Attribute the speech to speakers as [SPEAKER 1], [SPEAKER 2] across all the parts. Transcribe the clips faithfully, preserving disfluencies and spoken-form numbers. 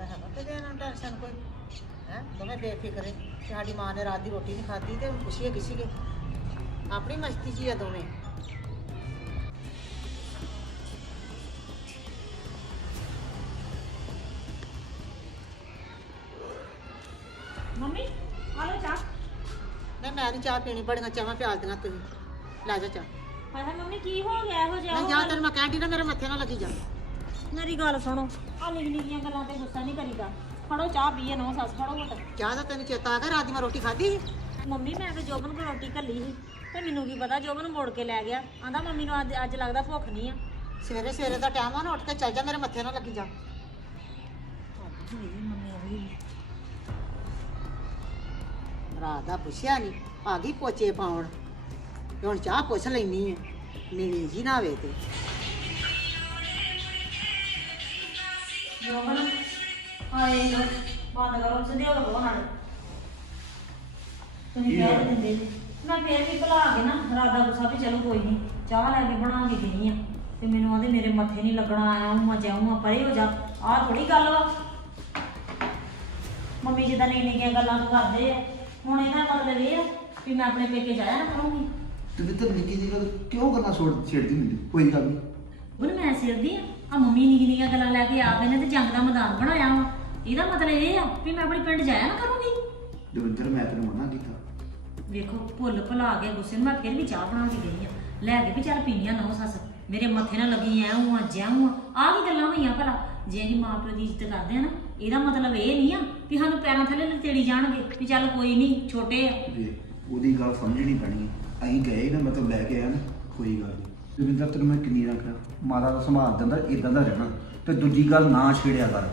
[SPEAKER 1] ਇਹਦਾ ਹੈਗਾ ਕਿਤੇ ਇਹਨਾਂ ਨੂੰ ਟੈਨਸ਼ਨ ਕੋਈ ਹੈ ਦੋਵੇਂ ਬੇਫਿਕਰੇ ਕਿ ਸਾਡੀ ਮਾਂ ਨੇ ਰਾਤ ਦੀ ਰੋਟੀ ਨਹੀਂ ਖਾਧੀ ਤੇ ਪੁੱਛੀਏ ਕਿਸੇ ਕੇ ਆਪਣੀ ਮਸਤੀ 'ਚ ਹੀ ਆ ਦੋਵੇਂ।
[SPEAKER 2] ਮੰਮੀ ਆ ਲਓ ਚਾਹ।
[SPEAKER 1] ਨਹੀਂ ਮੈਂ ਨਹੀਂ ਚਾਹ ਪੀਣੀ, ਬੜੀਆਂ ਚਾਹਾਂ ਪਿਆਲ ਦੀਆਂ ਤੁਸੀਂ, ਲੈ ਜਾ ਚਾਹ।
[SPEAKER 2] ਹਾਏ ਹਾਏ ਮੰਮੀ ਕੀ ਹੋ ਗਿਆ ਇਹੋ ਜਿਹਾ?
[SPEAKER 1] ਨਹੀਂ ਜਾ ਤੈਨੂੰ ਮੈਂ ਕਹਿੰਦੀ ਨਾ ਮੇਰੇ ਮੱਥੇ ਨਾਲ ਲੱਗੀ ਜਾ।
[SPEAKER 2] ਮੇਰੀ ਗੱਲ ਸੁਣੋ, ਆ ਨਿੱਕੀ ਨਿੱਕੀਆਂ ਗੱਲਾਂ ਤੇ ਗੁੱਸਾ ਨਹੀਂ ਕਰੀਦਾ। ਫੜੋ ਚਾਹ ਪੀਏ ਨੋ ਸੱਸ, ਫੜੋ ਘਟ
[SPEAKER 1] ਚਾਹ ਦਾ ਤੈਨੂੰ ਚੇਤਾ ਆ ਗਿਆ ਰਾਤ ਦੀ ਮੈਂ ਰੋਟੀ ਖਾਧੀ ਸੀ?
[SPEAKER 2] ਮੰਮੀ ਮੈਂ ਤੇ ਜੋਬਨ ਕੋਲ ਰੋਟੀ ਘੱਲੀ ਸੀ ਤੇ ਮੈਨੂੰ ਕੀ ਪਤਾ ਜੋਬਨ ਮੋੜ ਕੇ ਲੈ ਗਿਆ। ਆਂਦਾ ਮੰਮੀ ਨੂੰ ਅੱਜ ਅੱਜ ਲੱਗਦਾ ਭੁੱਖ ਨਹੀਂ ਆ।
[SPEAKER 1] ਸਵੇਰੇ ਸਵੇਰੇ ਦਾ ਟਾਈਮ ਆ ਨਾ, ਉੱਠ ਕੇ ਚੱਲ ਜਾ ਮੇਰੇ ਮੱਥੇ ਨਾਲ ਲੱਗੀ ਜਾ। ਰਾਤ ਦਾ ਪੁੱਛਿਆ ਨਹੀਂ, ਆ ਗਈ ਪੋਚੇ ਪਾਉਣ ਤੇ ਹੁਣ ਚਾਹ ਪੁੱਛ ਲੈਣੀ ਹੈ ਮੇਰੀ ਜੀ ਨਾ ਵੇ ਤੇ।
[SPEAKER 2] ਜੋਬਨ ਹਾਏ ਲੋ ਬੰਦ ਕਰੋ ਸਦੇ ਹੋ ਗੋ ਨਾਲ ਤੁਸੀਂ ਕਹਿ ਦਿੰਦੇ ਜੀ। ਮੈਂ ਫੇਰ ਵੀ ਭੁਲਾ ਕੇ ਨਾ ਰਾਤ ਦਾ ਗੁੱਸਾ ਵੀ ਚਲੋ ਕੋਈ ਨਹੀਂ ਚਾਹ ਲੈ ਕੇ ਬਣਾ ਕੇ ਗਈ ਆ ਤੇ ਮੈਨੂੰ ਆਂਦੇ ਮੇਰੇ ਮੱਥੇ ਨਹੀਂ ਲੱਗਣਾ, ਆਇਆ ਮੈਂ ਜਾਊਂਗਾ ਪਰੇ ਹੋ ਜਾ। ਆਹ ਥੋੜੀ ਗੱਲ ਵਾ ਮੰਮੀ ਜਿੱਦਾਂ ਨਹੀਂ ਨਿੱਕੀਆਂ ਗੱਲਾਂ ਤੋਂ ਕਰਦੇ ਆ। ਹੁਣ ਇਹਦਾ ਮਤਲਬ ਇਹ ਆ ਵੀ ਮੈਂ ਆਪਣੇ ਪੇਕੇ ਜਾਇਆ ਨਾ ਕਰੂੰਗੀ।
[SPEAKER 3] ਤੇ ਵੀ ਤੇ ਨਿੱਕੀ ਜੀ ਗੱਲ ਕਿਉਂ ਕਰਨਾ ਛੋੜ ਛੇੜਦੀ ਹੁੰਦੀ? ਕੋਈ ਗੱਲ ਨਹੀਂ।
[SPEAKER 2] ਉਹ ਮੈਂ ਸਿਰਦੀ ਆ ਆ ਮੰਮੀ ਨਿੱਕੀ ਨਿੱਕੀਆਂ ਗੱਲਾਂ ਲੈ ਕੇ ਆ ਗਏ ਨੇ ਤੇ ਜੰਗ ਦਾ ਮੈਦਾਨ ਬਣਾਇਆ ਵਾ। ਇਹਦਾ ਮਤਲਬ ਇਹ ਆ ਵੀ ਮੈਂ ਆਪਣੇ ਪਿੰਡ ਜਾਇਆ ਨਾ ਕਰੂੰਗੀ।
[SPEAKER 3] ਦਵਿੰਦਰ ਮੈਂ ਤੈਨੂੰ ਮਨਾ ਕੀਤਾ।
[SPEAKER 2] ਵੇਖੋ ਭੁੱਲ ਭੁਲਾ ਕੇ ਗੁੱਸੇ ਨੂੰ ਮੈਂ ਫਿਰ ਵੀ ਚਾਹ ਬਣਾ ਕੇ ਗਈ ਆ ਲੈ ਕੇ ਵੀ ਚੱਲ ਪੀਣੀਆਂ ਨਹੁੰ ਸੱਸ ਮੇਰੇ ਮੱਥੇ ਨਾਲ ਲੱਗੀ ਐਉਂ ਆ ਜਿਉਂ ਆ। ਆਹ ਕੀ ਗੱਲਾਂ ਹੋਈਆਂ ਭਲਾ? ਜੇ ਅਸੀਂ ਮਾਂ ਪਿਓ ਦੀ ਇੱਜ਼ਤ ਕਰਦੇ ਆ ਨਾ ਇਹਦਾ ਮਤਲਬ ਇਹ ਨਹੀਂ ਆ ਵੀ ਸਾਨੂੰ ਪੈਰਾਂ ਥੱਲੇ ਲਤੇੜੀ ਜਾਣਗੇ ਵੀ ਚੱਲ ਕੋਈ ਨਹੀਂ ਛੋਟੇ ਆ।
[SPEAKER 3] ਵੇਖ ਉਹਦੀ ਗੱਲ ਸਮਝਣੀ ਪੈਣੀ ਹੈ। ਅਸੀਂ ਗਏ ਨਾ ਮਤਲਬ ਲੈ ਕੇ ਆਇਆ ਨਾ, ਕੋਈ ਗੱਲ ਨਹੀਂ। ਦਵਿੰਦਰ ਤੈਨੂੰ ਮੈਂ ਕਿੰਨੀ ਨਾ ਕਿਹਾ ਮਾਤਾ ਦਾ ਸੰਭਾਲ ਦਿੰਦਾ, ਇਦਾਂ ਦਾ ਰਹਿਣਾ। ਤੇ ਦੂਜੀ ਗੱਲ ਨਾ ਛੇੜਿਆ ਕਰ।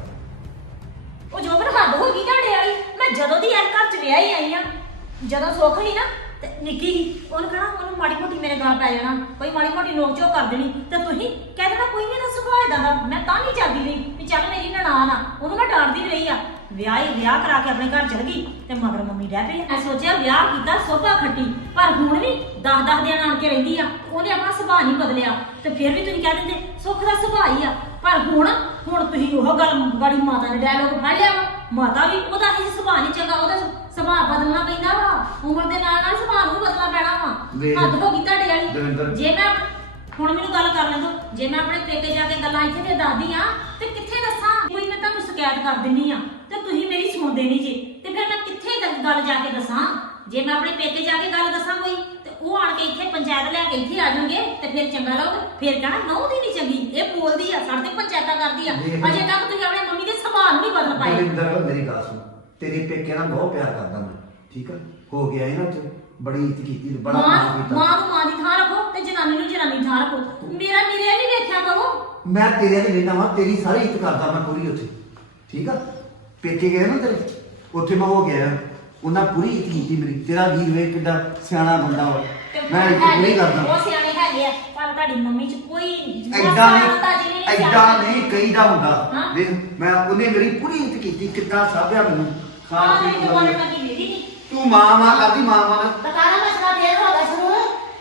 [SPEAKER 2] ਉਹ ਜੋਬਨ ਹੱਦ ਹੋ ਗਈ ਤੁਹਾਡੇ ਵਾਲੀ। ਮੈਂ ਜਦੋਂ ਦੀ ਇਸ ਘਰ ਚ ਵਿਆਹੀ ਆਈ ਆ, ਜਦੋਂ ਸੁੱਖ ਨਹੀਂ ਨਾ ਤੇ ਨਿੱਕੀ ਸੀ ਉਹਨੂੰ ਕਹਣਾ ਉਹਨੂੰ ਮਾੜੀ ਮੋਟੀ ਮੇਰੇ ਗਾਲ ਪੈ ਜਾਣਾ, ਕੋਈ ਮਾੜੀ ਮੋਟੀ ਨੋਕ ਝੋਕ ਕਰ ਦੇਣੀ ਤੇ ਤੁਸੀਂ ਕਹਿ ਦੇਣਾ ਕੋਈ ਨਹੀਂ ਤਾਂ ਸੁਭਾਅ ਏਦਾਂ ਦਾ। ਮੈਂ ਤਾਂ ਨਹੀਂ ਚੱਲਦੀ ਰਹੀ ਵੀ ਚੱਲ ਮੇਰੀ ਨਨਾਣ ਆ, ਉਹਨੂੰ ਮੈਂ ਡਾਂਟਦੀ ਰਹੀ ਆ। ਵਿਆਹ ਹੀ ਵਿਆਹ ਕਰਾ ਕੇ ਆਪਣੇ ਘਰ ਚਲ ਗਈ ਤੇ ਮਗਰ ਮੰਮੀ ਡੈ ਪਈ। ਮੈਂ ਸੋਚਿਆ ਵਿਆਹ ਕੀਤਾ ਸੋਭਾ ਖੱਟੀ, ਪਰ ਹੁਣ ਵੀ ਦਸ ਦਸ ਦਿਨ ਆਣ ਕੇ ਰਹਿੰਦੀ ਆ। ਉਹਨੇ ਆਪਣਾ ਸੁਭਾਅ ਨਹੀਂ ਬਦਲਿਆ ਤੇ ਫਿਰ ਵੀ ਤੁਸੀਂ ਕਹਿ ਦਿੰਦੇ ਸੁੱਖ ਦਾ ਸੁਭਾਅ ਹੀ ਆ। ਪਰ ਹੁਣ ਹੁਣ ਤੁਸੀਂ ਉਹ ਗੱਲ ਗਾੜੀ ਮਾਤਾ ਨੇ ਡਾਇਲੋਗ ਫੜ ਲਿਆ ਵਾ। ਮਾਤਾ ਵੀ ਉਹਦਾ ਹੀ ਸੁਭਾਅ ਨਹੀਂ ਚੰਗਾ, ਉਹਦਾ ਸੁਭਾਅ ਬਦਲਣਾ ਪੈਂਦਾ ਵਾ। ਉਮਰ ਦੇ ਨਾਲ ਨਾਲ ਸੁਭਾਅ ਨੂੰ ਬਦਲਣਾ ਪੈਣਾ ਵਾ। ਹੱਦ ਹੋ ਗਈ ਤੁਹਾਡੇ ਵਾਲੀ। ਜੇ ਮੈਂ ਹੁਣ ਮੈਨੂੰ ਗੱਲ ਕਰ ਲੈਂਦੋ, ਜੇ ਮੈਂ ਆਪਣੇ ਪੇਕੇ ਜਾ ਕੇ ਗੱਲਾਂ ਇੱਥੇ ਤੇ ਦੱਸਦੀ ਆ ਤੇ ਕਿੱਥੇ ਦੱਸਾਂ? ਕੋਈ ਮੈਂ ਤੁਹਾਨੂੰ ਸ਼ਿਕਾਇਤ ਕਰ ਦਿੰਨੀ ਆ ਤੇ ਤੁਸੀਂ ਮੇਰੀ ਸੁਣਦੇ ਨਹੀਂ ਜੀ ਤੇ ਫਿਰ ਮੈਂ ਕਿੱਥੇ ਗੱਲ ਜਾ ਕੇ ਦੱਸਾਂ? ਜੇ ਮੈਂ ਆਪਣੇ ਪੇਕੇ ਜਾ ਕੇ ਗੱਲ ਦੱਸਾਂ ਕੋਈ ਤੇ ਉਹ ਆਣ ਕੇ ਇੱਥੇ ਪੰਚਾਇਤ ਲੈ ਕੇ ਇੱਥੇ ਆ ਜਾਣਗੇ ਤੇ ਫਿਰ ਚੰਗਾ ਲੱਗਦਾ। ਫਿਰ ਕਹਿਣਾ ਨਹੁੰ ਦੀ ਨਹੀਂ ਚੰਗੀ, ਇਹ ਬੋਲਦੀ ਆ ਸਾਡੇ ਤੇ ਪੰਚਾਇਤਾਂ ਕਰਦੀ ਆ। ਅਜੇ ਤੱਕ ਤੁਸੀਂ ਆਪਣੇ ਮੰਮੀ ਦੇ ਸੁਭਾਅ ਨੂੰ ਨਹੀਂ ਬਦਲ ਪਾਏ।
[SPEAKER 3] ਦਵਿੰਦਰ ਮੇਰੀ ਗੱਲ ਸੁਣ, ਤੇਰੇ ਪੇਕੇ ਨਾਲ ਬਹੁਤ ਪਿਆਰ ਕਰਦਾ ਮੈਂ, ਠੀਕ ਆ? ਹੋ ਗਿਆ ਇਹ ਨਾ ਉੱਥੇ ਬੜੀ ਇੱਜ਼ਤ ਕੀਤੀ, ਬੜਾ ਮਾਣ ਕੀਤਾ।
[SPEAKER 2] ਮਾਂ ਨੂੰ ਮਾਂ ਦੀ ਥਾਂ ਰੱਖੋ ਤੇ ਜਨਾਨੀ ਨੂੰ ਜਨਾਨੀ ਦੀ ਥਾਂ ਰੱਖੋ। ਮੇਰਾ ਮੇਰੇ ਨਹੀਂ ਵੇਖਿਆ ਕਰੋ।
[SPEAKER 3] ਮੈਂ ਤੇਰੇ ਤੇ ਲੈਣਾ ਵਾ, ਤੇਰੀ ਸਾਰੀ ਇੱਜ਼ਤ ਕਰਦਾ ਮੈਂ ਪੂਰੀ ਉੱਥੇ, ਠੀਕ ਆ? ਪੇਕੇ ਗਏ ਨਾ ਤੇਰੇ, ਉੱਥੇ ਮੈਂ ਹੋ ਗਿਆ, ਉਹਨਾਂ ਪੂਰੀ ਇੱਜ਼ਤ ਕੀਤੀ ਮੇਰੀ। ਤੇਰਾ ਵੀਰ ਵੇਖ ਕਿੱਡਾ ਸਿਆਣਾ ਬੰਦਾ ਵਾ, ਮੈਂ ਇੱਜ਼ਤ ਪੂਰੀ ਕਰਦਾ।
[SPEAKER 2] ਉਹ ਸਿਆਣੇ ਹੈਗੇ ਆ ਪਰ ਤੁਹਾਡੀ ਮੰਮੀ ਚ ਕੋਈ
[SPEAKER 3] ਐਡਾ ਨਹੀਂ ਐਡਾ ਨਹੀਂ ਕਹੀਦਾ ਹੁੰਦਾ। ਵੇਖ ਮੈਂ ਉਹਨੇ ਮੇਰੀ ਪੂਰੀ ਇੱਜ਼ਤ ਕੀਤੀ, ਕਿੱਦਾਂ ਸਾਂਭਿਆ ਮੈਨੂੰ ਖਾਣ ਪੀਣ ਨੂੰ। ਤੂੰ ਮਾਂ ਮਾਂ ਕਰਦੀ, ਮਾਂ ਮਾਂ
[SPEAKER 1] ਬਤਾਣਾ ਮਸਲਾ ਫੇਰ ਹੋ ਗਿਆ ਸ਼ੁਰੂ।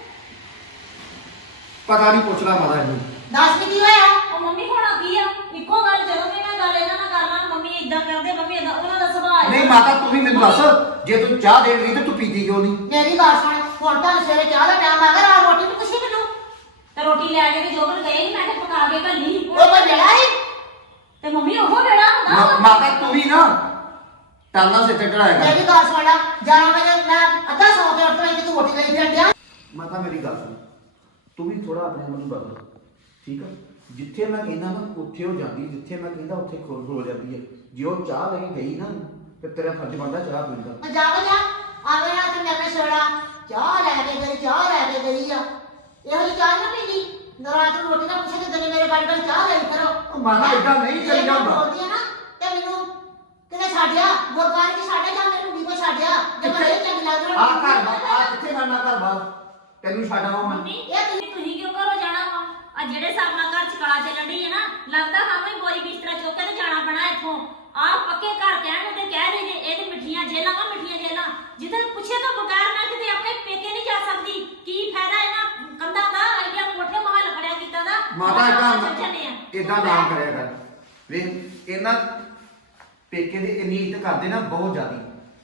[SPEAKER 3] ਪਤਾ ਨਹੀਂ ਪੁੱਛਣਾ ਮਾਤਾ ਇਹਨੂੰ।
[SPEAKER 1] ਦੱਸ ਕੀ ਹੋਇਆ?
[SPEAKER 2] ਉਹ ਮੰਮੀ ਹੋਣਾ ਕੀ ਆ? ਇੱਕੋ ਗੱਲ ਜਦੋਂ ਵੀ ਮੈਂ ਗੱਲ ਇਹਨਾਂ ਨਾਲ ਕਰਨਾ ਮੰਮੀ ਇਦਾਂ ਕਰਦੇ, ਮੰਮੀ ਇਦਾਂ, ਉਹਨਾਂ ਦਾ ਸੁਭਾਅ ਹੈ।
[SPEAKER 3] ਨਹੀਂ ਮਾਤਾ ਤੂੰ ਵੀ ਮੈਨੂੰ ਦੱਸ, ਜੇ ਤੂੰ ਚਾਹ ਦੇਣ ਗਈ ਤੇ ਤੂੰ ਪੀਤੀ ਕਿਉਂ ਨਹੀਂ?
[SPEAKER 1] ਮੇਰੀ ਗੱਲ ਸੁਣ, ਹੁਣ ਤਾਂ ਸਵੇਰੇ ਚਾਹ ਦਾ ਟਾਈਮ ਆ ਗਿਆ, ਰਾਤ ਰੋਟੀ ਨੂੰ ਪੁੱਛੀ ਮੈਨੂੰ।
[SPEAKER 2] ਤੇ ਰੋਟੀ ਲੈ ਕੇ ਤੇ ਜੋਬਨ ਗਏ ਸੀ, ਮੈਂ ਤੇ ਪਕਾ ਕੇ ਘੱਲੀ।
[SPEAKER 1] ਉਹ ਕੋਈ ਵੇਲਾ ਸੀ
[SPEAKER 2] ਤੇ ਮੰਮੀ ਉਹ ਵੇਲਾ ਹੁੰਦਾ ਵਾ।
[SPEAKER 3] ਮਾਤਾ ਤੂੰ ਵੀ ਨਾ ਟਾਲਾ ਸਿੱਤੇ ਚੜਾਏਗਾ।
[SPEAKER 1] ਮੇਰੀ ਗੱਲ ਸੁਣ ਲੈ, ਗਿਆਰਾਂ ਵਜੇ ਮੈਂ ਅੱਧਾ ਸੌ ਕੇ ਉੱਠ ਰਹੀ, ਤੂੰ ਰੋਟੀ ਲਈ ਫਿਰ ਡਿਆ।
[SPEAKER 3] ਮਾਤਾ ਮੇਰੀ ਗੱਲ ਸੁਣ, ਤੂੰ ਵੀ ਥੋੜਾ ਆਪਣੇ ਆਪ ਨੂੰ ਬਦਲ, ਠੀਕ ਆ? ਜਿੱਥੇ ਮੈਂ ਕਹਿੰਦਾ ਨਾ ਉੱਥੇ ਉਹ ਜਾਂਦੀ, ਜਿੱਥੇ ਮੈਂ ਕਹਿੰਦਾ ਉੱਥੇ ਖੁਦ ਹੋ ਜਾਂਦੀ ਹੈ। ਜੇ ਉਹ ਚਾਹ ਲੈ ਕੇ ਗਈ ਨਾ ਤੇ ਤੇਰਾ ਫਰਜ਼ ਬਣਦਾ ਚਾਹ ਪੀਣ ਦਾ।
[SPEAKER 1] ਮੈਂ ਜਾਵਾਂ ਜਾ ਆਵੇ ਨਾ ਤੇ ਮੇਰੇ ਸੋੜਾ ਚਾਹ ਲੈ ਕੇ ਗਈ, ਚਾਹ ਲੈ ਕੇ ਗਈ ਆ। ਇਹੋ ਜਿਹੀ ਚਾਹ ਨਾ ਪੀਂਦੀ, ਰਾਤ ਨੂੰ ਰੋਟੀ ਨਾ ਪੁੱਛੇ ਤੇ ਦਿਨੇ ਮੇਰੇ ਬਾਈ ਬਾਈ ਚਾਹ ਲਈ ਕਰੋ।
[SPEAKER 3] ਮਾਤਾ ਏਦਾਂ ਨਹੀਂ ਕਰੀ ਜਾਂਦਾ।
[SPEAKER 1] ਬੋਲਦੀ ਆ ਨਾ ਤੇ ਮੈਨੂੰ ਕਿਨੇ ਛੱਡਿਆ ਗੁਰਬਾਰ ਕੀ ਛੱਡਿਆ ਜਾਂ ਮੇਰੇ ਕੁੜੀ ਕੋ ਛੱਡਿਆ ਜੇ ਬੜੇ ਚੰਗੀ ਲੱਗਦੀ
[SPEAKER 3] ਆ ਘਰ ਬਾਰ ਆ ਕਿੱਥੇ ਕਰਨਾ ਘਰ ਬਾਰ ਤੈਨੂੰ ਛੱਡਾਂ ਮੈਂ।
[SPEAKER 2] ਮੰਮੀ ਇਹ ਤੁਸੀਂ ਤੁਸੀਂ ਕਿਉਂ ਘਰੋਂ ਜਾਣਾ ਵਾ? ਆ ਜਿਹੜੇ ਸਾਹਮਣਾ ਘਰ ਚ ਕਲਾ ਚੱਲਣ ਡਈ ਹੈ ਨਾ, ਲੱਗਦਾ ਸਾਨੂੰ ਹੀ ਬੋਰੀ ਬਿਸਤਰਾ ਚੁੱਕ ਕੇ ਤੇ ਜਾਣਾ ਪੈਣਾ ਇੱਥੋਂ। ਆ ਪੱਕੇ ਘਰ ਕਹਿਣ ਨੂੰ ਤੇ ਕਹਿ ਰਹੇ ਨੇ ਇਹ ਤੇ ਮਿੱਠੀਆਂ ਜੇਲਾਂ ਵਾ, ਮਿੱਠੀਆਂ ਜੇਲਾਂ। ਜਿੱਦਾਂ ਪੁੱਛੇ ਤੋਂ ਬਗੈਰ ਮੈਂ ਕਿਤੇ ਆਪਣੇ ਪੇਕੇ ਨਹੀਂ ਜਾ ਸਕਦੀ। ਕੀ ਫਾਇਦਾ ਇਹਨਾਂ ਕੰਧਾਂ ਦਾ, ਆਈਡੀਆ ਕੋਠੇ ਮਹੱਲ ਖੜਿਆ ਕੀਤਾ ਦਾ?
[SPEAKER 3] ਮਾਤਾ
[SPEAKER 2] ਚੱਲ
[SPEAKER 3] ਇਦਾਂ
[SPEAKER 2] ਜਾਂਦੇ ਆ।
[SPEAKER 3] ਇਦਾਂ ਨਾ ਕਰਿਆ ਕਰ। ਵੇਖ ਇਹਨਾਂ ਪੇਕੇ ਦੀ ਇੰਨੀ ਇੱਜ਼ਤ ਕਰਦੇ ਨਾ ਬਹੁਤ ਜ਼ਿਆਦੀ,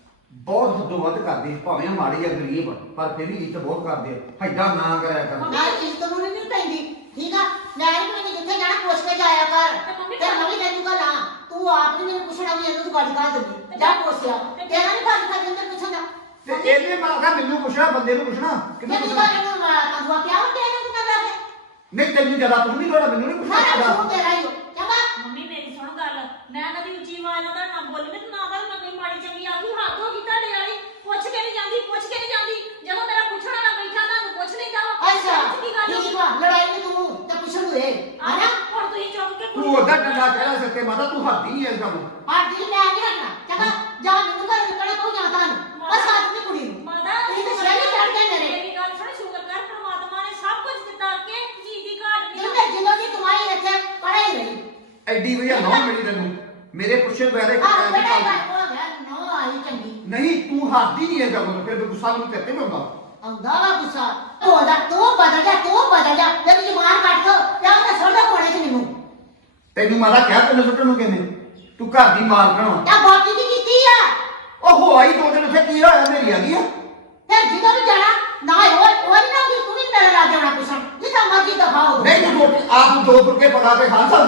[SPEAKER 3] ਬਹੁਤ ਹੱਦੋਂ ਵੱਧ ਕਰਦੇ, ਭਾਵੇਂ ਮਾੜੇ ਜਾਂ ਗਰੀਬ ਪਰ ਫਿਰ ਵੀ ਇੱਜ਼ਤ ਬਹੁਤ ਕਰਦੇ ਆ। ਐਡਾ ਨਾ ਕਰਿਆ ਕਰ।
[SPEAKER 1] ਨਾ ਇੱਜ਼ਤ ਨੂੰ ਨਹੀਂ ਪੈਂਦੀ, ਠੀਕ ਆ। ਮੈਂ ਨਹੀਂ ਮੈਨੂੰ ਜਿੱਥੇ ਜਾਣਾ ਪੁੱਛ ਕੇ ਜਾਇਆ ਕਰ।
[SPEAKER 2] ਤੇ ਮੰਮੀ
[SPEAKER 1] ਤੇ ਮੈਂ ਵੀ ਤੈਨੂੰ ਕਹਾਂ ਤੂੰ ਆਪ ਨਹੀਂ ਮੈਨੂੰ ਪੁੱਛਣਾ ਵੀ ਇਹਨੂੰ ਤੂੰ ਗਾੜੀ ਕਰ ਦਿੰਦੀ, ਜਾ ਪੁੱਛਿਆ ਤੇਰਾ ਨਹੀਂ ਫਰਜ਼ ਕਰ ਦਿੰਦੇ ਪੁੱਛਣ ਦਾ।
[SPEAKER 3] ਤੇ ਇਹਨੇ ਮਾਰਾ ਮੈਨੂੰ ਪੁੱਛਣਾ, ਬੰਦੇ ਨੂੰ ਪੁੱਛਣਾ ਕਿਹਨੂੰ
[SPEAKER 1] ਕਿੰਨੀ
[SPEAKER 3] ਪੁੱਛਣਾ?
[SPEAKER 1] ਵਾਰ ਇਹਨੂੰ ਕੰਦੂਆ ਪਿਆ ਹੁੰਦੇ ਇਹਨੂੰ ਕਿੰਨਾ ਲਾ ਕੇ
[SPEAKER 3] ਨਹੀਂ ਤੈਨੂੰ ਜ਼ਿਆਦਾ ਤੂੰ ਨਹੀਂ ਥੋੜਾ ਮੈਨੂੰ ਨਹੀਂ
[SPEAKER 1] ਸਾਰਾ
[SPEAKER 3] ਪੁੱਛਣਾ।
[SPEAKER 1] ਕੁਝ ਤੇਰਾ ਹੀ ਹੋ ਚੰਗਾ।
[SPEAKER 2] ਮੰਮੀ ਮੇਰੀ ਸੁਣ ਗੱਲ, ਮੈਂ ਕਦੀ ਉੱਚੀ ਆਵਾਜ਼ ਨਾਲ ਨਾ ਬੋਲੂੰਗੀ ਤੇ ਨਾ ਤਾਂ ਮੈਂ ਕੋਈ ਮਾੜੀ ਚੰਗੀ ਆਖੀ। ਹੱਦ ਹੋ ਗਈ ਤੁਹਾਡੇ ਵਾਲੀ, ਪੁੱਛ ਕੇ ਨਹੀਂ ਜਾਂਦੀ, ਪੁੱਛ ਕੇ ਨਹੀਂ ਜਾਂਦੀ। ਜਦੋਂ ਮੇਰਾ ਪੁੱਛਣਾ ਨਾ ਬੈਠਾ ਤੁਹਾਨੂੰ ਪੁੱਛ ਨਹੀਂ ਜਾਓ।
[SPEAKER 1] ਅੱਛਾ
[SPEAKER 2] ਕੀ ਗੱਲ ਹੋ ਗਈ?
[SPEAKER 1] ਠੀਕ ਵਾ, ਲੜਾਈ ਵੀ ਤੂੰ ਤੇ ਪੁੱਛਣ ਨੂੰ ਇਹ
[SPEAKER 2] ਆਣਾ
[SPEAKER 1] ਹਨਾ।
[SPEAKER 2] ਹੁਣ ਤੁਸੀਂ ਚੁੱਕ ਕੇ
[SPEAKER 3] ਤੂੰ ਉਹਦਾ ਡੰਡਾ ਕਹਿਣਾ ਸਿਰ ਤੇ ਮਾਤਾ, ਤੂੰ ਹੱਦ ਹੀ ਨਹੀਂ ਇਸ ਕੰਮ।
[SPEAKER 1] ਹਾਂ ਜੀ ਮੈਂ ਨਹੀਂ ਹਟਣਾ ਚੰਗਾ। ਜਾ ਮੈਨੂੰ ਘਰ ਨਿਕਲਣਾ ਤੂੰ ਜਾਂ ਤੁਹਾਨੂੰ ਬਸ ਆਜ ਦੀ ਕੁੜੀ ਨੂੰ
[SPEAKER 2] ਮਾਤਾ
[SPEAKER 1] ਤੁਸੀਂ ਤਾਂ ਸਿਰ ਹੀ ਚੜ ਗਏ ਮੇਰੇ।
[SPEAKER 2] ਮੇਰੀ ਗੱਲ ਸੁਣ, ਸ਼ੁਕਰ ਕਰ ਪ੍ਰਮਾਤਮਾ ਨੇ ਸਭ ਕੁਝ ਦਿੱਤਾ ਕਿ ਚੀਜ਼ ਦੀ ਘਾਟ ਨਹੀਂ।
[SPEAKER 1] ਜਿੰਦੇ ਜਿੰਦੋਂ ਦੀ ਕਮਾਈ ਇੱਥੇ ਪੜਾਈ ਰਹੀ।
[SPEAKER 3] ਐਡੀ ਵਧੀਆ ਨੌ ਮਿਲੀ ਤੈਨੂੰ ਮੇਰੇ ਪੁੱਛੇ ਬਗੈਰ ਇੱਕ
[SPEAKER 1] ਹਾਂ
[SPEAKER 3] ਟਾਈਮ
[SPEAKER 1] ਬੇਟਾ
[SPEAKER 3] ਦੀ
[SPEAKER 1] ਗੱਲ ਹੋ ਗਿਆ ਨੋ ਆਈ ਚੰਗੀ।
[SPEAKER 3] ਨਹੀਂ ਤੂੰ ਹੱਦ ਹੀ ਨਹੀਂ ਇਸ ਕੰਮ ਤੋਂ, ਫਿਰ ਮੈਂ ਗੁੱਸਾ ਮੈਨੂੰ ਤੇਰੇ ਤੇ ਵੀ ਆਉਂਦਾ।
[SPEAKER 1] ਆਉਂਦਾ ਵਾ ਗੁੱਸਾ। ਤੂੰ ਦਾ ਤੂੰ ਬਦਲ ਜਾ, ਤੂੰ ਬਦਲ ਜਾ। ਤੇਰੀ ਜ਼ੁਬਾਨ ਕੱਟ ਦੋ ਜਾਂ ਤਾਂ ਸੁਣ ਦੇ ਕੋਲੇ ਚ ਮੈਨੂੰ।
[SPEAKER 3] ਤੈਨੂੰ ਮਾਤਾ ਕਿਹਾ ਤੈਨੂੰ ਸੁੱਟਣ ਨੂੰ ਕਿਵੇਂ? ਤੂੰ ਘਰ ਦੀ ਮਾਲਕਣ ਵਾ।
[SPEAKER 1] ਤਾਂ ਬਾਕੀ ਦੀ ਕੀਤੀ ਆ।
[SPEAKER 3] ਉਹ ਹੋਈ ਦੋ ਦਿਨ ਉੱਥੇ ਕੀ ਹੋਇਆ? ਮੇਰੀ ਆ ਗਈ ਆ।
[SPEAKER 1] ਫਿਰ ਜਦੋਂ ਵੀ ਜਾਣਾ ਨਾ ਉਹ ਉਹ ਨਾ ਵੀ ਤੂੰ ਵੀ ਮੇਰੇ ਨਾਲ ਜਾਣਾ ਪੁੱਛਣ ਜਿੱਦਾਂ ਮਰਜ਼ੀ ਦਫਾ ਹੋ।
[SPEAKER 3] ਨਹੀਂ ਤੂੰ ਰੋਟੀ ਆਪ ਦੋ ਫੁਲਕੇ ਪਕਾ ਕੇ ਖਾ ਸਕਦੀ।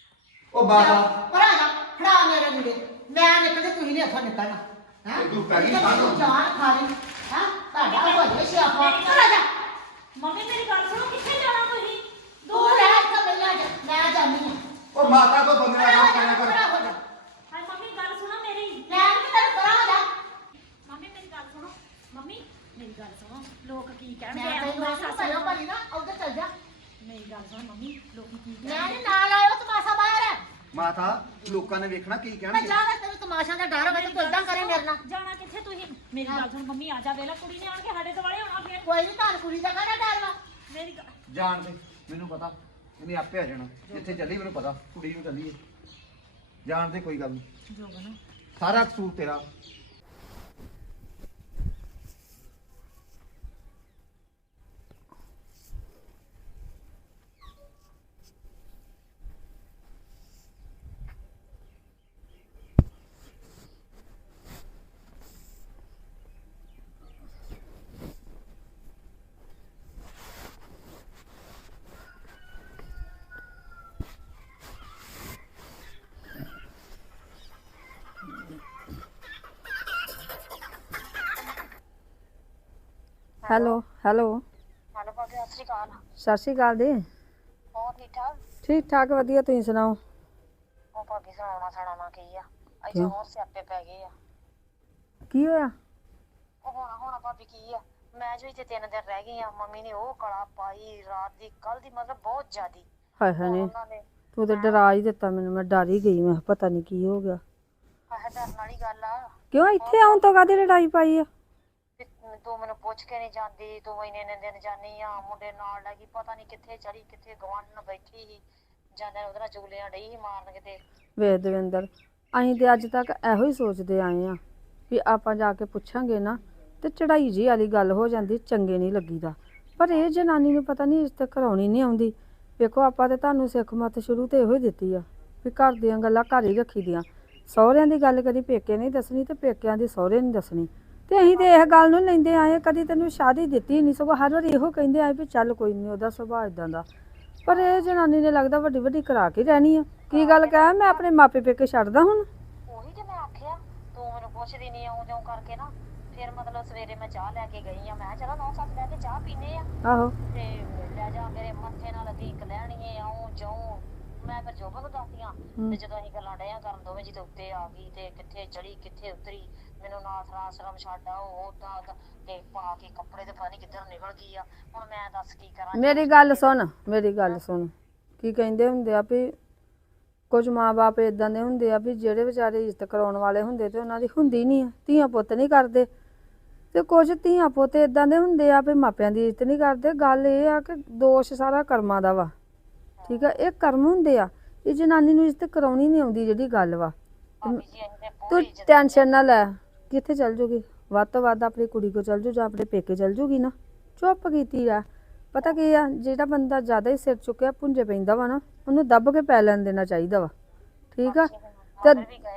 [SPEAKER 3] ਉਹ ਬਾਬਾ
[SPEAKER 1] ਭਰਾ ਜਾ ਖੜਾ ਮੇਰੇ ਮੁੰਡੇ। ਮੈਂ ਨਿਕਲਦੇ ਤੁਸੀਂ ਨਹੀਂ ਇੱਥੋਂ ਨਿਕਲਣਾ। ਹੈਂ?
[SPEAKER 3] ਤੂੰ ਪਹਿਲੀ
[SPEAKER 1] ਤੇ
[SPEAKER 3] ਵਾਰ
[SPEAKER 1] ਤੂੰ ਜਾਨ ਖਾ ਲਈ। ਹਾਂ ਤੁਹਾਡਾ ਹੋ ਜਾਏ ਸਿਆਪਾ। ਭਰਾ ਜਾ
[SPEAKER 2] ਮੰਮੀ ਮੇਰੀ ਗੱਲ ਸੁਣੋ, ਕਿੱਥੇ ਜਾਣਾ ਤੁਸੀਂ?
[SPEAKER 1] ਤੂੰ ਰਹਿ ਇੱਥੇ ਮਿਲਣਾ ਜਾ। ਮੈਂ ਜਾਣੀ ਆ।
[SPEAKER 3] ਉਹ ਮਾਤਾ ਤੋਂ ਬੰਦੇ
[SPEAKER 1] ਭਰਾ
[SPEAKER 3] ਨਾਲ
[SPEAKER 1] ਹੋ
[SPEAKER 3] ਕਰਿਆ
[SPEAKER 1] ਜਾ,
[SPEAKER 3] ਕਰ।
[SPEAKER 1] ਭਰਾ ਹੋ ਜਾ।
[SPEAKER 2] ਹਾਏ ਮੰਮੀ ਗੱਲ ਸੁਣੋ ਮੇਰੀ।
[SPEAKER 1] ਮੈਂ ਨਹੀਂ ਤੈਨੂੰ ਭਰਾ ਹੋ ਜਾ।
[SPEAKER 2] ਮੰਮੀ ਮੇਰੀ ਗੱਲ ਸੁਣੋ। ਮੰਮੀ ਮੇਰੀ ਗੱਲ ਸੁਣੋ, ਲੋਕ ਕੀ
[SPEAKER 1] ਮੈਂ
[SPEAKER 2] ਕਹਿਣਗੇ?
[SPEAKER 1] ਤੈਨੂੰ
[SPEAKER 2] ਮੈਂ
[SPEAKER 1] ਆਖਿਆ
[SPEAKER 2] ਸੱਸ
[SPEAKER 1] ਪਹਿਲਾਂ ਭਾਲੀ ਨਾ ਉਧਰ ਚੱਲ ਜਾ।
[SPEAKER 2] ਮੇਰੀ ਗੱਲ ਸੁਣ ਮੰਮੀ, ਲੋਕੀ ਕੀ
[SPEAKER 1] ਮੈਂ
[SPEAKER 2] ਕਹਿਣਗੇ?
[SPEAKER 1] ਨਹੀਂ ਨਾਲ ਆਇਓ ਤਮਾਸ਼ਾ ਬਾਹਰ।
[SPEAKER 3] ਮਾਤਾ ਲੋਕਾਂ ਨੇ ਵੇਖਣਾ ਕੀ
[SPEAKER 1] ਮੈਂ
[SPEAKER 3] ਕਹਿਣਗੇ।
[SPEAKER 1] ਜਾਣਾ ਤੈਨੂੰ ਤਮਾਸ਼ਾ ਦਾ ਡਰ ਹੋਵੇ ਤੇ ਤੂੰ ਇਦਾਂ ਕਰੇ ਮੇਰੇ ਨਾਲ।
[SPEAKER 2] ਜਾਣਾ ਕਿੱਥੇ ਤੁਸੀਂ? ਮੇਰੀ ਗੱਲ ਸੁਣ ਮੰਮੀ, ਆ ਜਾ ਵੇਲਾ, ਕੁੜੀ ਨੇ ਆਣ ਕੇ ਸਾਡੇ ਦੁਆਲੇ ਹੋਣਾ ਫਿਰ।
[SPEAKER 1] ਕੋਈ ਨਹੀਂ ਤੁਹਾਨੂੰ ਕੁੜੀ ਦਾ ਕਾਹਦਾ ਡਰ ਵਾ।
[SPEAKER 2] ਮੇਰੀ ਗੱਲ
[SPEAKER 3] ਜਾਣ ਦੇ, ਮੈਨੂੰ ਪਤਾ ਇਹਨੇ ਆਪੇ ਆ ਜਾਣਾ। ਜਿੱਥੇ ਚੱਲੀ ਮੈਨੂੰ ਪਤਾ ਕੁੜੀ ਨੂੰ ਚੱਲੀ ਹੈ। ਜਾਣ ਦੇ, ਕੋਈ ਗੱਲ ਨਹੀਂ।
[SPEAKER 2] ਜੋਗਨ
[SPEAKER 3] ਸਾਰਾ ਕਸੂਰ ਤੇਰਾ।
[SPEAKER 4] ਹੈਲੋ ਹੈਲੋ
[SPEAKER 5] ਹੈਲੋ ਭਾਬੀ, ਸਤਿ ਸ਼੍ਰੀ ਅਕਾਲ।
[SPEAKER 4] ਸਤਿ ਸ਼੍ਰੀ ਅਕਾਲ ਜੀ।
[SPEAKER 5] ਹੋਰ ਠੀਕ ਠਾਕ?
[SPEAKER 4] ਠੀਕ ਠਾਕ ਵਧੀਆ, ਤੁਸੀਂ ਸੁਣਾਓ?
[SPEAKER 5] ਉਹ ਭਾਬੀ ਸੁਣਾਉਣਾ ਸੁਣਾਉਣਾ ਕੀ ਆ, ਇੱਥੇ
[SPEAKER 4] ਕਿਉਂ?
[SPEAKER 5] ਹੋਰ ਸਿਆਪੇ ਪੈ ਗਏ ਆ।
[SPEAKER 4] ਕੀ ਹੋਇਆ?
[SPEAKER 5] ਉਹ ਹੋਣਾ ਹੋਣਾ ਭਾਬੀ ਕੀ ਆ, ਮੈਂ ਜੋ ਇੱਥੇ ਤਿੰਨ ਦਿਨ ਰਹਿ ਗਈ ਆ, ਮੰਮੀ ਨੇ ਉਹ ਕਲਾ ਪਾਈ ਰਾਤ ਦੀ, ਕੱਲ ਦੀ, ਮਤਲਬ ਬਹੁਤ ਜ਼ਿਆਦੀ।
[SPEAKER 4] ਹਾਏ ਹਾਏ ਨੀ,
[SPEAKER 5] ਉਹਨਾਂ ਨੇ
[SPEAKER 4] ਤੂੰ ਤਾਂ ਡਰਾ ਹੀ ਦਿੱਤਾ ਮੈਨੂੰ। ਮੈਂ ਡਰ ਹੀ ਗਈ, ਮੈਂ ਕਿਹਾ ਪਤਾ ਨਹੀਂ ਕੀ ਹੋ ਗਿਆ।
[SPEAKER 5] ਆਹ ਡਰਨ ਵਾਲੀ ਗੱਲ ਆ।
[SPEAKER 4] ਕਿਉਂ ਇੱਥੇ ਆਉਣ ਤੋਂ ਕਾਹਦੀ ਲੜਾਈ ਪਾਈ ਆ?
[SPEAKER 5] ਵੀ ਤੂੰ ਮੈਨੂੰ ਪੁੱਛ ਕੇ ਨਹੀਂ ਜਾਂਦੀ, ਤੂੰ ਇੰਨੇ ਇੰਨੇ ਦਿਨ ਜਾਨੀ ਆ, ਮੁੰਡੇ ਨਾਲ ਲੱਗੀ, ਪਤਾ ਨਹੀਂ ਕਿੱਥੇ ਚੜੀ, ਕਿੱਥੇ ਗਵਾਂਢਣ ਬੈਠੀ ਸੀ, ਜਾਂਦੇ ਉਹਦੇ ਨਾਲ ਚੁਗਲੀਆਂ ਡਈ ਸੀ ਮਾਰਨ ਕਿਤੇ।
[SPEAKER 4] ਵੇਖ ਦਵਿੰਦਰ, ਅਸੀਂ ਤੇ ਅੱਜ ਤੱਕ ਇਹੋ ਹੀ ਸੋਚਦੇ ਆਏ ਆ ਵੀ ਆਪਾਂ ਜਾ ਕੇ ਪੁੱਛਾਂਗੇ ਨਾ ਤੇ ਚੜਾਈ ਜੀ ਵਾਲੀ ਗੱਲ ਹੋ ਜਾਂਦੀ, ਚੰਗੇ ਨਹੀਂ ਲੱਗੀਦਾ। ਪਰ ਇਹ ਜਨਾਨੀ ਨੂੰ ਪਤਾ ਨਹੀਂ ਇਸ ਤੇ ਕਰਾਉਣੀ ਨਹੀਂ ਆਉਂਦੀ। ਵੇਖੋ ਆਪਾਂ ਤੇ ਤੁਹਾਨੂੰ ਸਿੱਖ ਮੱਤ ਸ਼ੁਰੂ ਤੇ ਇਹੋ ਹੀ ਦਿੱਤੀ ਆ ਵੀ ਘਰ ਦੀਆਂ ਗੱਲਾਂ ਘਰ ਹੀ ਰੱਖੀ ਦੀਆਂ। ਸਹੁਰਿਆਂ ਦੀ ਗੱਲ ਕਦੀ ਪੇਕੇ ਨਹੀਂ ਦੱਸਣੀ ਤੇ ਪੇਕਿਆਂ ਦੀ ਸਹੁਰੇ ਨਹੀਂ ਦੱਸਣੀ। ਤੇ ਅਸੀਂ ਤੇ ਇਹ ਗੱਲ ਨੂੰ ਲੈਂਦੇ ਆਏ, ਕਦੀ ਤੈਨੂੰ ਸ਼ਾਦੀ ਦਿੱਤੀ ਨਹੀਂ, ਸਗੋਂ ਹਰ ਵਾਰ ਇਹੋ ਕਹਿੰਦੇ ਆਏ ਵੀ ਚੱਲ ਕੋਈ ਨਹੀਂ, ਉਹਦਾ ਸੁਭਾਅ ਇਦਾਂ ਦਾ। ਪਰ ਇਹ ਜਨਾਨੀ ਨੇ ਲੱਗਦਾ ਵੱਡੀ ਵੱਡੀ ਕਰਾ ਕੇ ਰਹਿਣੀ ਆ। ਕੀ ਗੱਲ ਕਹਿ, ਮੈਂ ਆਪਣੇ ਮਾਪੇ ਪੇਕੇ ਛੱਡਦਾ ਹੁਣ?
[SPEAKER 5] ਉਹੀ ਤੇ ਮੈਂ ਆਖਿਆ, ਤੂੰ ਮੈਨੂੰ ਪੁੱਛਦੀ ਨਹੀਂ ਆਉਂ ਜਾਉਂ ਕਰਕੇ ਨਾ। ਫਿਰ ਮਤਲਬ ਸਵੇਰੇ ਮੈਂ ਚਾਹ ਲੈ ਕੇ ਗਈ ਆ, ਮੈਂ ਕਿਹਾ ਚਲੋ ਨੌ ਸੱਤ ਲੈ ਕੇ ਚਾਹ ਪੀਨੇ ਆ
[SPEAKER 4] ਆਹੋ
[SPEAKER 5] ਤੇ ਲੈ ਜਾ ਮੇਰੇ ਮੱਥੇ ਨਾਲ ਅਧੀਕ ਲੈਣੀਏ ਆਉਂ ਜਾਉਂ। ਮੈਂ ਫਿਰ ਜੋਬਨ ਨੂੰ ਦੱਸਦੀਆਂ ਤੇ ਜਦੋਂ ਅਸੀਂ ਗੱਲਾਂ ਡਿਆਂ ਕਰਨ ਦੋਵੇਂ ਜੀ ਤੇ ਉੱਤੇ ਆ ਗਈ ਤੇ ਕਿੱਥੇ ਚੜੀ ਕਿੱਥੇ ਉਤਰੀ, ਮੈਨੂੰ ਨਾ ਸਰਾ ਸ਼ਰਮ ਛੱਡ ਆ ਉਹ ਉਦਾਂ ਤੇ ਪਾ ਕੇ ਕੱਪੜੇ ਤੇ ਪਤਾ ਨਹੀਂ ਕਿੱਧਰ ਨਿਕਲ ਗਈ ਆ। ਹੁਣ ਮੈਂ ਦੱਸ ਕੀ ਕਰਾਂ?
[SPEAKER 4] ਮੇਰੀ ਗੱਲ ਸੁਣ, ਮੇਰੀ ਗੱਲ ਸੁਣ। ਕੀ ਕਹਿੰਦੇ ਹੁੰਦੇ ਆ ਵੀ ਕੁਝ ਮਾਂ-ਬਾਪ ਇਦਾਂ ਦੇ ਹੁੰਦੇ ਆ ਵੀ ਜਿਹੜੇ ਵਿਚਾਰੇ ਇੱਜ਼ਤ ਕਰਾਉਣ ਵਾਲੇ ਹੁੰਦੇ ਤੇ ਉਹਨਾਂ ਦੀ ਹੁੰਦੀ ਨਹੀਂ ਆ, ਧੀਆਂ ਪੁੱਤ ਨਹੀਂ ਕਰਦੇ। ਤੇ ਕੁਝ ਧੀਆਂ ਪੁੱਤ ਇਦਾਂ ਦੇ ਹੁੰਦੇ ਆ ਵੀ ਮਾਪਿਆਂ ਦੀ ਇੱਜ਼ਤ ਨਹੀਂ ਕਰਦੇ। ਗੱਲ ਇਹ ਆ ਕਿ ਦੋਸ਼ ਸਾਰਾ ਕਰਮਾਂ ਦਾ ਵਾ, ਠੀਕ ਆ? ਇਹ ਕਰਮ ਹੁੰਦੇ ਆ। ਇਹ ਜਨਾਨੀ ਨੂੰ ਇੱਜ਼ਤ ਕਰਾਉਣੀ ਨਹੀਂ ਆਉਂਦੀ ਜਿਹੜੀ ਗੱਲ ਵਾ।
[SPEAKER 5] ਭਾਬੀ ਜੀ ਅਸੀਂ ਤੇ
[SPEAKER 4] ਤੂੰ
[SPEAKER 5] ਪੂਰੀ ਇੱਜ਼ਤ
[SPEAKER 4] ਟੈਨਸ਼ਨ ਨਾ ਲੈ। ਕਿੱਥੇ ਚੱਲ ਜੂਗੀ? ਵੱਧ ਤੋਂ ਵੱਧ ਆਪਣੀ ਕੁੜੀ ਕੋ ਚੱਲ ਜੂ ਜਾਂ ਆਪਣੇ ਪੇਕੇ ਚੱਲ ਜੂਗੀ ਨਾ। ਚੁੱਪ ਕੀਤੀ ਆ। ਪਤਾ ਕੀ ਆ, ਜਿਹੜਾ ਬੰਦਾ ਜ਼ਿਆਦਾ ਹੀ ਸਿਰ ਚੁੱਕਿਆ ਪੁੰਜੇ ਪੈਂਦਾ ਵਾ ਨਾ, ਉਹਨੂੰ ਦੱਬ ਕੇ ਪੈ ਲੈਣ ਦੇਣਾ ਚਾਹੀਦਾ ਵਾ, ਠੀਕ ਆ? ਤੇ
[SPEAKER 5] ਉੱਧਰ ਵੀ ਗਏ ਆ,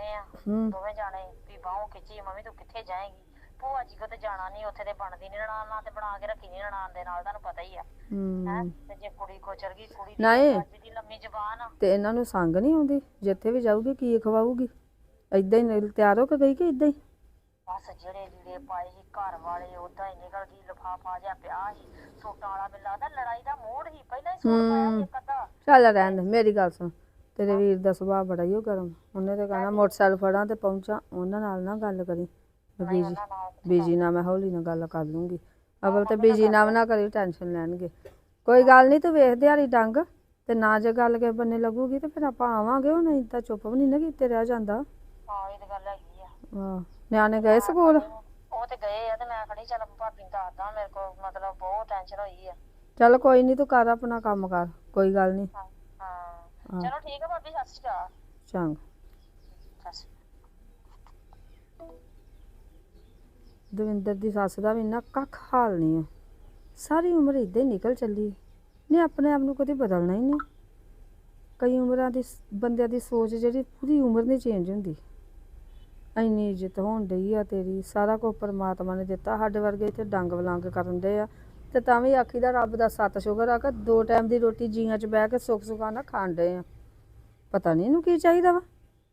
[SPEAKER 4] ਹੂੰ
[SPEAKER 5] ਦੋਵੇਂ ਜਾਣੇ ਵੀ ਬਾਹੋਂ ਖਿੱਚੀ ਮੰਮੀ ਤੂੰ ਕਿੱਥੇ ਜਾਏਂਗੀ ਭੂਆ ਜੀ ਕੋ ਤੇ ਜਾਣਾ ਨਹੀਂ ਉੱਥੇ ਤੇ ਬਣਦੀ ਨੀ ਨਨਾਣ ਨਾਲ ਤੇ ਬਣਾ ਕੇ ਰੱਖੀ ਨੀ ਨਨਾਣ ਦੇ ਨਾਲ ਤੁਹਾਨੂੰ ਪਤਾ ਹੀ ਆ ਹੈ
[SPEAKER 4] ਹੂੰ
[SPEAKER 5] ਤੇ ਜੇ ਕੁੜੀ ਕੋ ਚਲ ਗਈ ਕੁੜੀ ਦੀ
[SPEAKER 4] ਨਹੀਂ
[SPEAKER 5] ਅੱਜ ਦੀ ਲੰਮੀ ਜ਼ਬਾਨ ਆ
[SPEAKER 4] ਤੇ ਇਹਨਾਂ ਨੂੰ ਸੰਗ ਨਹੀਂ ਆਉਂਦੀ ਜਿੱਥੇ ਵੀ ਜਾਊਗੀ ਕੀ ਖਵਾਊਗੀ ਏਦਾਂ ਹੀ ਨਿਕਲ- ਤਿਆਰ ਹੋ ਕੇ ਗਈ ਕਿ ਏਦਾਂ ਹੀ
[SPEAKER 5] ਬਸ ਜਿਹੜੇ ਲੀੜੇ ਪਾਏ ਸੀ ਘਰ ਵਾਲੇ ਉਦਾਂ ਹੀ ਨਿਕਲ ਗਈ ਲਿਫਾਫਾ ਜਿਹਾ ਪਿਆ ਸੀ ਸੂਟਾਂ ਵਾਲਾ ਮੈਨੂੰ ਲੱਗਦਾ ਲੜਾਈ ਦਾ ਮੂਡ ਸੀ ਪਹਿਲਾਂ ਹੀ ਸੂਟ ਪਾਇਆ ਸੀ ਇੱਕ ਅੱਧਾ
[SPEAKER 4] ਚੱਲ ਰਹਿਣ ਦੇ ਮੇਰੀ ਗੱਲ ਸੁਣ ਤੇਰੇ ਵੀਰ ਦਾ ਸੁਭਾਅ ਬੜਾ ਹੀ ਉਹ ਗਰਮ ਉਹਨੇ ਤੇ ਕਹਿਣਾ ਮੋਟਰਸਾਈਕਲ ਫੜਾਂ ਤੇ ਪਹੁੰਚਾਂ ਉਹਨਾਂ ਨਾਲ ਨਾ ਗੱਲ ਕਰੀ ਬੀਜੀ
[SPEAKER 5] ਉਹਨਾਂ ਨਾਲ
[SPEAKER 4] ਬੀਜੀ ਨਾਲ ਮੈਂ ਹੌਲੀ ਨਾਲ ਗੱਲ ਕਰ ਲੂੰਗੀ ਅਵਲ ਤੇ ਬੀਜੀ ਨਾਲ ਵੀ ਨਾ ਕਰੀ ਟੈਨਸ਼ਨ ਲੈਣਗੇ ਕੋਈ ਗੱਲ ਨਹੀਂ ਤੂੰ ਵੇਖ ਦਿਹਾੜੀ ਡੰਗ ਤੇ ਨਾ ਜੇ ਗੱਲ ਕਿਸੇ ਬੰਨੇ ਲੱਗੂਗੀ ਤੇ ਫਿਰ ਆਪਾਂ ਆਵਾਂਗੇ ਉਹ ਨਹੀਂ ਤਾਂ ਚੁੱਪ ਵੀ ਨਹੀਂ ਨਾ ਕੀਤੇ ਰਹਿ ਜਾਂਦਾ
[SPEAKER 5] ਹਾਂ ਇਹ ਤਾਂ ਗੱਲ ਹੈਗੀ ਆ
[SPEAKER 4] ਆਹ ਨਿਆਣੇ ਗਏ ਸਕੂਲ
[SPEAKER 5] ਉਹ ਤੇ ਗਏ ਆ ਤੇ ਮੈਂ ਖੜੀ ਚੱਲ ਭਾਬੀ ਨੂੰ ਦੱਸਦਾ ਮੇਰੇ ਕੋਲ ਮਤਲਬ ਬਹੁਤ ਟੈਨਸ਼ਨ ਹੋਈ ਆ
[SPEAKER 4] ਚੱਲ ਕੋਈ ਨਹੀਂ ਤੂੰ ਕਰ ਆਪਣਾ ਕੰਮ ਕਰ ਕੋਈ ਗੱਲ ਨਹੀਂ
[SPEAKER 5] ਹਾਂ ਹਾਂ ਚਲੋ ਠੀਕ ਆ ਭਾਬੀ ਸਤਿ ਸ਼੍ਰੀ ਅਕਾਲ
[SPEAKER 4] ਚੰਗਾ
[SPEAKER 5] ਸਤਿ ਸ਼੍ਰੀ ਅਕਾਲ
[SPEAKER 4] ਦਵਿੰਦਰ ਦੀ ਸੱਸ ਦਾ ਵੀ ਇੰਨਾ ਕੱਖ ਹਾਲ ਨਹੀਂ ਆ ਸਾਰੀ ਉਮਰ ਇਦਾਂ ਹੀ ਨਿਕਲ ਚੱਲੀ ਨੇ ਆਪਣੇ ਆਪ ਨੂੰ ਕਦੇ ਬਦਲਣਾ ਹੀ ਨਹੀਂ ਕਈ ਉਮਰਾਂ ਦੀ ਸ- ਬੰਦਿਆਂ ਦੀ ਸੋਚ ਜਿਹੜੀ ਪੂਰੀ ਉਮਰ ਨਹੀਂ ਚੇਂਜ ਹੁੰਦੀ ਇੰਨੀ ਇੱਜ਼ਤ ਹੋਣ ਡਈ ਆ ਤੇਰੀ ਸਾਰਾ ਕੁਝ ਪਰਮਾਤਮਾ ਨੇ ਦਿੱਤਾ ਸਾਡੇ ਵਰਗੇ ਇੱਥੇ ਡੰਗ ਵਲੰਗ ਕਰਨ ਦੇ ਆ ਤੇ ਤਾਂ ਵੀ ਆਖੀ ਦਾ ਰੱਬ ਦਾ ਸੱਤ ਸ਼ੁਕਰ ਆ ਕਿ ਦੋ ਟਾਈਮ ਦੀ ਰੋਟੀ ਜੀਆਂ 'ਚ ਬਹਿ ਕੇ ਸੁੱਖ ਸੁਖਾਨਾ ਖਾਣ ਡਏ ਆ ਪਤਾ ਨਹੀਂ ਇਹਨੂੰ ਕੀ ਚਾਹੀਦਾ ਵਾ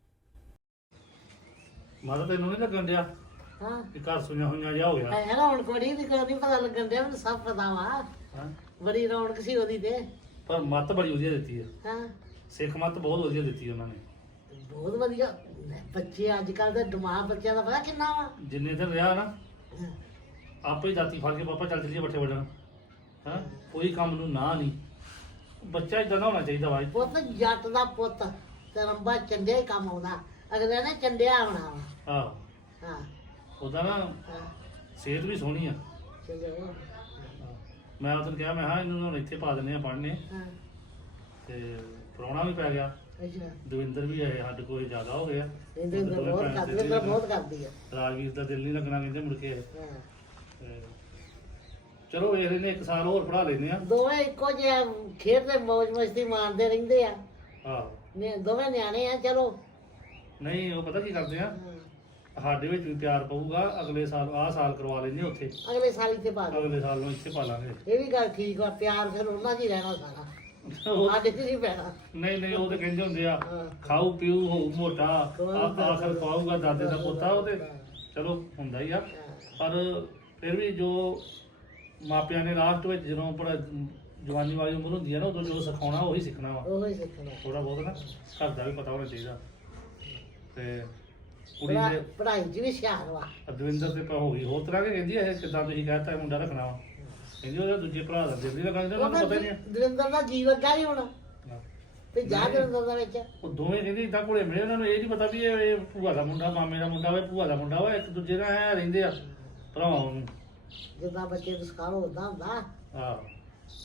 [SPEAKER 6] ਮਾਤਾ ਤੈਨੂੰ ਨਹੀਂ ਲੱਗਣ ਡਿਆ
[SPEAKER 1] ਹਾਂ
[SPEAKER 6] ਕਿ ਘਰ ਸੁਣਿਆ ਹੋਈਆਂ ਜਿਹਾ ਹੋ ਗਿਆ
[SPEAKER 1] ਹੈ ਰੌਣਕ ਬੜੀ ਦੀ ਕੋਈ ਨਹੀਂ ਪਤਾ ਲੱਗਣ ਡਿਆ ਮੈਨੂੰ ਸਭ ਪਤਾ ਵਾ
[SPEAKER 6] ਹਾਂ
[SPEAKER 1] ਬੜੀ ਰੌਣਕ ਸੀ ਉਹਦੀ ਤੇ
[SPEAKER 6] ਪਰ ਮੱਤ ਬੜੀ ਵਧੀਆ ਦਿੱਤੀ ਹੈ
[SPEAKER 1] ਹਾਂ
[SPEAKER 6] ਸਿੱਖ ਮੱਤ ਬਹੁਤ ਵਧੀਆ ਦਿੱਤੀ ਉਹਨਾਂ ਨੇ
[SPEAKER 1] ਬਹੁਤ ਵਧੀਆ ਬੱਚੇ ਅੱਜ ਕੱਲ ਦੇ ਦਿਮਾਗ ਬੱਚਿਆਂ ਦਾ ਪਤਾ ਕਿੰਨਾ ਵਾ
[SPEAKER 6] ਜਿੰਨੇ ਦਿਨ ਰਿਹਾ ਨਾ ਆਪੇ ਹੀ ਦਾਤੀ ਫੜ ਕੇ ਪਾਪਾ ਚੱਲ ਚੱਲੀਏ ਬੱਠੇ ਵੱਢਣ ਹਾਂ ਕੋਈ ਕੰਮ ਨੂੰ ਨਾ ਨਹੀਂ ਬੱਚਾ ਇਦਾਂ ਦਾ ਹੋਣਾ ਚਾਹੀਦਾ ਵਾ
[SPEAKER 1] ਪੁੱਤ ਜੱਟ ਦਾ ਪੁੱਤ ਤੇ ਰੰਬਾ ਚੰਡਿਆ ਹੀ ਕੰਮ ਆਉਂਦਾ ਅਗਲੇ ਨੇ ਚੰਡਿਆ ਆਉਣਾ ਵਾ
[SPEAKER 6] ਆਹ
[SPEAKER 1] ਹਾਂ
[SPEAKER 6] ਉਹਦਾ ਨਾ
[SPEAKER 1] ਹਾਂ
[SPEAKER 6] ਸਿਹਤ ਵੀ ਸੋਹਣੀ ਆ
[SPEAKER 1] ਚਲੋ
[SPEAKER 6] ਮੈਂ ਉਹਨੂੰ ਕਿਹਾ ਮੈਂ ਹਾਂ ਇਹਨੂੰ ਹੁਣ ਇੱਥੇ ਪਾ ਦਿੰਦੇ ਆ ਪੜ੍ਹਨੇ
[SPEAKER 1] ਹਾਂ
[SPEAKER 6] ਤੇ ਪ੍ਰਾਹੁਣਾ ਵੀ ਪੈ ਗਿਆ
[SPEAKER 1] ਅੱਛਾ
[SPEAKER 6] ਦਵਿੰਦਰ ਵੀ ਆਏ ਸਾਡੇ ਕੋਲ ਜ਼ਿਆਦਾ ਹੋ ਗਿਆ
[SPEAKER 1] ਇਹਦੇ ਅੰਦਰ ਬਹੁਤ ਕਰਦੀ ਹੈ ਬਹੁਤ ਕਰਦੀ ਹੈ
[SPEAKER 6] ਰਾਜਵੀਰ ਦਾ ਦਿਲ ਨਹੀਂ ਲੱਗਣਾ ਕਹਿੰਦੇ ਮੁੜ ਕੇ ਇਹ।
[SPEAKER 1] ਹਾਂ
[SPEAKER 6] ਤੇ ਚਲੋ ਵੇਖ ਲੈਨੇ ਇੱਕ ਸਾਲ ਹੋਰ ਪੜਾ ਲੈਨੇ ਆ
[SPEAKER 1] ਦੋਵੇਂ ਇੱਕੋ ਜਿਹੇ ਖੇਡਦੇ ਮौज ਮਸਤੀ ਮਾਰਦੇ ਰਹਿੰਦੇ ਆ
[SPEAKER 6] ਆਹੋ
[SPEAKER 1] ਨੇ ਦੋਵੇਂ ਨਿਆਣੇ ਆ ਚਲੋ
[SPEAKER 6] ਨਹੀਂ ਉਹ ਪਤਾ ਕੀ ਕਰਦੇ ਆ
[SPEAKER 1] ਹਾਂ,
[SPEAKER 6] ਸਾਡੇ ਵਿੱਚ ਵੀ ਪਿਆਰ ਪਊਗਾ ਅਗਲੇ ਸਾਲ ਆਹ ਸਾਲ ਕਰਵਾ ਲੈਂਦੇ ਉੱਥੇ
[SPEAKER 1] ਅਗਲੇ ਸਾਲ ਇੱਥੇ ਪਾ ਦੇ
[SPEAKER 6] ਅਗਲੇ ਸਾਲ ਨੂੰ ਇੱਥੇ ਪਾ ਲਾਂਗੇ
[SPEAKER 1] ਇਹ ਵੀ ਗੱਲ ਠੀਕ ਵਾ ਪਿਆਰ ਫਿਰ ਉਹਨਾਂ ਦੀ ਰਹਿਣਾ ਸਾਰਾ
[SPEAKER 6] ਉਹ-
[SPEAKER 1] ਸਾਡੇ ਤੇ ਨਹੀਂ ਪੈਣਾ
[SPEAKER 6] ਨਹੀਂ ਨਹੀਂ ਉਹ ਤੇ ਕਹਿੰਦੇ ਹੁੰਦੇ ਆ
[SPEAKER 1] ਹਾਂ।
[SPEAKER 6] ਖਾਊ ਪੀਊ ਹੋਊ ਮੋਟਾ
[SPEAKER 1] ਕੋਈ
[SPEAKER 6] ਆ-
[SPEAKER 1] ਗੱਲ
[SPEAKER 6] ਆਖਰ ਪਾਊਗਾ ਦਾਦੇ ਦਾ ਪੋਤਾ ਉਹ ਤੇ ਚਲੋ ਹੁੰਦਾ ਹੀ ਆ ਪਰ ਫਿਰ ਵੀ ਜੋ ਮਾਪਿਆਂ ਨੇ ਲਾਸਟ ਵਿੱਚ ਜਦੋਂ ਬੜਾ ਜਵਾਨੀ ਵਾਲੀ ਉਮਰ ਹੁੰਦੀ ਆ ਨਾ ਉਦੋਂ ਜੋ ਸਿਖਾਉਣਾ ਉਹੀ ਸਿੱਖਣਾ ਵਾ
[SPEAKER 1] ਉਹ ਹੀ ਸਿੱਖਣਾ
[SPEAKER 6] ਥੋੜਾ ਬਹੁਤ ਨਾ ਘਰ ਦਾ ਵੀ ਪਤਾ ਹੋਣਾ ਚਾਹੀਦਾ ਤੇ ਕੁੜੀ
[SPEAKER 1] ਪੜ੍ਹਾ-
[SPEAKER 6] ਦੇ
[SPEAKER 1] ਪੜ੍ਹਾਈ 'ਚ ਵੀ ਸਿਆਰ ਵਾ
[SPEAKER 6] ਦਵਿੰਦਰ ਤੇ ਹੋ ਗਈ ਹੋਰ ਤਰ੍ਹਾਂ ਕੇ ਕਹਿੰਦੀ ਇਹ ਕਿਦਾਂ ਤੁਸੀਂ ਕਹਿਤਾ ਮੁੰਡਾ ਰੱਖਣਾ ਵਾ ਕਹਿੰਦੀ ਉਹਦਾ ਦੂਜੇ ਭਰਾ ਦਾ ਦਿਲ ਨਹੀਂ ਲੱਗਣਾ ਉਹਨਾਂ ਨੂੰ ਪਤਾ ਹੀ ਨਹੀਂ
[SPEAKER 1] ਦਵਿੰਦਰ ਦਾ ਜੀ ਲੱਗਾ ਨਹੀਂ ਹੋਣਾ
[SPEAKER 6] ਆ।
[SPEAKER 1] ਤੇ ਜਾ ਦਵਿੰਦਰ ਦਾ ਵਿੱਚ
[SPEAKER 6] ਉਹ ਦੋਵੇਂ ਕਹਿੰਦੇ ਇਦਾਂ ਘੋੜੇ ਮਿਲੇ ਉਹਨਾਂ ਨੂੰ ਇਹ ਨਹੀਂ ਪਤਾ ਵੀ ਇਹ ਇਹ ਭੂਆ ਦਾ ਮੁੰਡਾ ਮਾਮੇ ਦਾ ਮੁੰਡਾ ਵਾ ਭੂਆ ਦਾ ਮੁੰਡਾ ਵਾ ਇੱਕ ਦੂਜੇ ਨਾਲ ਐ ਰਹਿੰਦੇ ਆ ਭਰਾਵਾਂ ਨੂੰ
[SPEAKER 1] ਜਿੱਦਾਂ ਬੱਚੇ ਨੂੰ ਸਿਖਾਉ ਉਦਾਂ ਹੁੰਦਾ
[SPEAKER 6] ਆਹ